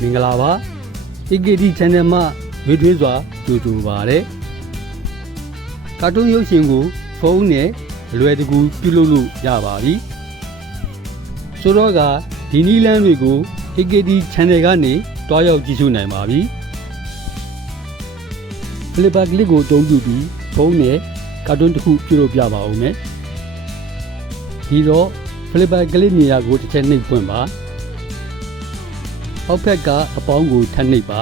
မင်္ဂလာပါ AKD Channel မှာဝေထွေးစွာကြိုဆိုပါရစေကာတွန်းရုပ်ရှင်ကိုဖုန်းနဲ့အလွယ်တကူပြုလုပ်လို့ရပါပြီဆိုတော့ကဒီနီလန်းတွေကို AKD Channel ကနေတွားရောက်ကြည့်ရှုနိုင်ပါပြီဖလစ်ပါကလစ်ကိုအသုံးပြုပြီးဖုန်းနဲ့ကာတွန်းတစ်ခုပြုလုပ်ပြပါဦးမယ်ဒီတော့ဖလစ်ပါကလစ်နေရာကိုတစ်ချက်နှိပ်ဖွင့်ပါ အောက်ဖက်ကအပေါင်းကိုထပ်နှိပ်ပါ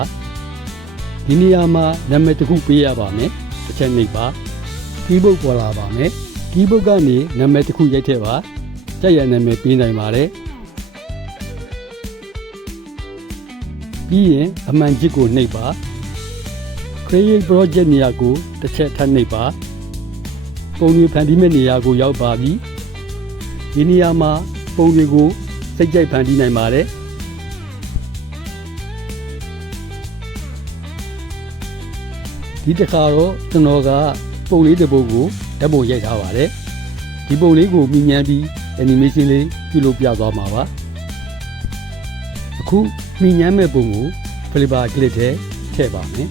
ဒီနေရာမှာနာမည်တစ်ခုပေးရပါမယ်တစ်ချက်နှိပ်ပါကီးဘုတ်ပေါ်လာပါမယ်ကီးဘုတ်ကနေနာမည်တစ်ခုရိုက်ထည့်ပါကြက်ရနာမည်ပေးနိုင်ပါတယ်ပြီးရင်အမှန်ချစ်ကိုနှိပ်ပါ Create Project နေရာကိုတစ်ချက်ထပ်နှိပ်ပါပုံတွေဖန်တီးမဲ့နေရာကိုရောက်ပါပြီဒီနေရာမှာပုံတွေကိုစိတ်ကြိုက်ဖန်တီးနိုင်ပါတယ် ဒီတစ်ခါတော့ကျွန်တော်ကပုံလေးတစ်ပုဒ်ကိုဓာတ်ပုံရိုက်ထားပါတယ်ဒီပုံလေးကိုမြင်မြန်ပြီး animation လေးပြုလုပ်ပြသွားမှာပါအခုမြင်မြန်မဲ့ပုံကို flipper clip ထဲထည့်ပါမယ်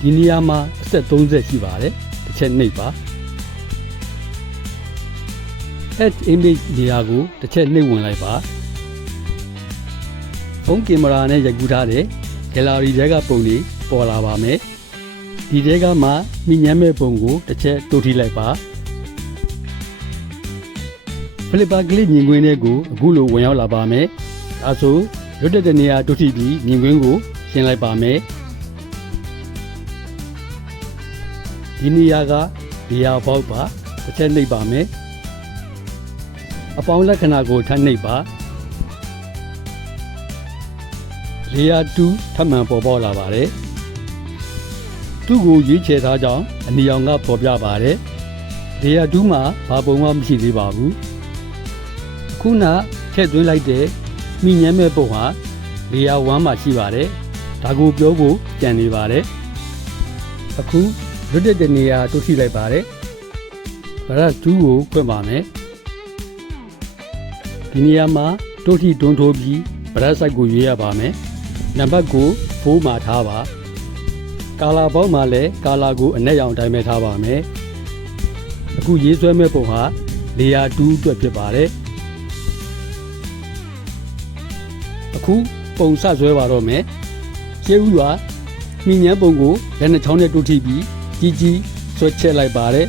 ဒီနေရာမှာအဆက်30ရှိပါတယ်တစ်ချက်နှိပ်ပါ edge image နေရာကိုတစ်ချက်နှိပ်ဝင်လိုက်ပါဖုန်းကင်မရာနဲ့ရိုက်ကူးထားတဲ့ gallery တွေကပုံလေး ပေါ်လာပါမယ်ဒီထဲကမှမြင်ញ្ញမ်းမဲ့ပုံကိုတစ်ချက်တိုးထိလိုက်ပါ Flipper Clip မြင်ကွင်းထဲကိုအခုလိုဝင်ရောက်လာပါမယ်ဒါဆိုရွတ်တဲ့နေရာတိုးထိပြီးမြင်ကွင်းကိုရှင်းလိုက်ပါမယ်ဒီနေရာကဒီယာပေါက်ပါတစ်ချက်နှိပ်ပါမယ်အပေါင်းလက္ခဏာကိုထပ်နှိပ်ပါလေယာ2ထပ်မံပေါ်ပေါက်လာပါတယ် သူ့ကိုရွေးချယ်ထားကြောင်းအနီအောင်ကပေါ်ပြပါတယ်လေယာ2မှာဘာပုံမှမရှိသေးပါဘူးခုနထည့်သွင်းလိုက်တဲ့မိညမ်းမဲ့ပုံဟာလေယာ1မှာရှိပါတယ်ဒါကိုပြောဖို့ကြံနေပါတယ်အခုလွတ်တဲ့နေရာတိုးထိလိုက်ပါတယ်ဗရတ်2ကိုဖွင့်ပါမယ်ဒီနေရာမှာတိုးထိတွန်းထိုးပြီးဗရက်ဆိုင်ကိုရွေးရပါမယ်နံပါတ်ကိုဖိုးမှာထားပါ ကာလာပေါက်မှာလည်းကာလာကိုအနက်ရောင်တိုင်းမဲ့ထားပါမယ်အခုရေးဆွဲမဲ့ပုံဟာလေယာ2အတွက်ဖြစ်ပါတယ်အခုပုံစဆွဲပါတော့မယ်ကျေးဥစွာမြင်းညံပုံကိုလက်နှစ်ချောင်းနဲ့တိုးထိပြီးကြီးကြီးဆွဲချက်လိုက်ပါတယ်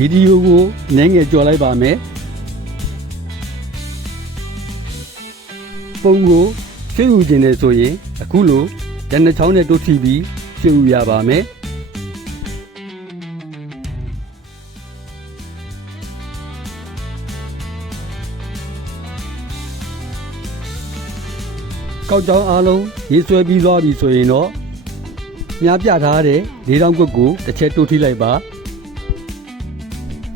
ဗီဒီယိုကိုနည်းငယ်ကြော်လိုက်ပါမယ်ပုံကိုရှင်းယူခြင်းနဲ့ဆိုရင်အခုလိုရန်နှချောင်းနဲ့တိုးထိပြီးရှင်းယူရပါမယ်ကောက်ကြောင်အားလုံးရေးဆွဲပြီးသွားပြီဆိုရင်တော့မြားပြထားတဲ့လေးတောင်ကွက်ကိုတစ်ချက်တိုးထိလိုက်ပါ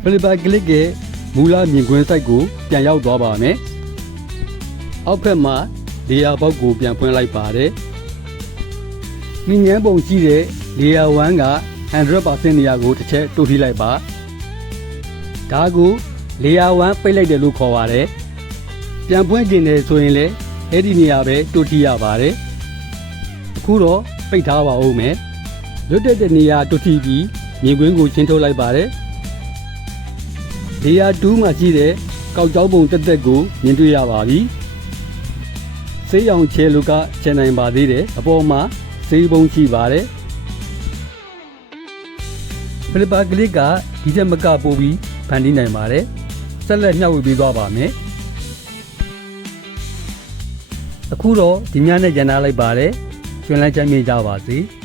Flipper Click ရဲ့မူလမြင်ကွင်း site ကိုပြန်ရောက်သွားပါမယ်။အောက်ဖက်မှာ layer box ကိုပြန်ဖွင့်လိုက်ပါတယ်။မြင်ငန်းပုံရှိတဲ့ layer 1က100%နေရာကိုတစ်ချက်တိုးထိလိုက်ပါ။ဒါကို layer 1ပိတ်လိုက်တယ်လို့ခေါ်ပါတယ်။ပြန်ဖွင့်ကျင်တယ်ဆိုရင်လည်းအဲ့ဒီနေရာပဲတိုးထိရပါတယ်။အခုတော့ပိတ်ထားပါဦးမယ်။လွတ်တဲ့တဲ့နေရာတိုးထိပြီးမြင်ကွင်းကိုရှင်းထုတ်လိုက်ပါတယ်။ လေယာ2မှာရှိတဲ့ကောက်ကြောပုံတက်တက်ကိုမြင်တွေ့ရပါပြီ။ဆေးရောင်ချဲလူကချန်နိုင်ပါသေးတယ်။အပေါ်မှာဆေးပုံရှိပါတယ်။ဖလစ်ပါကလစ်ကဒီချက်မကပို့ပြီးဖန်တီးနိုင်ပါတယ်။ဆက်လက်မျှဝေပေးသွားပါမယ်။အခုတော့ဒီညနဲ့ကြံထားလိုက်ပါတယ်။ကျွမ်းလန်းချမ်းမြေ့ကြပါစေ။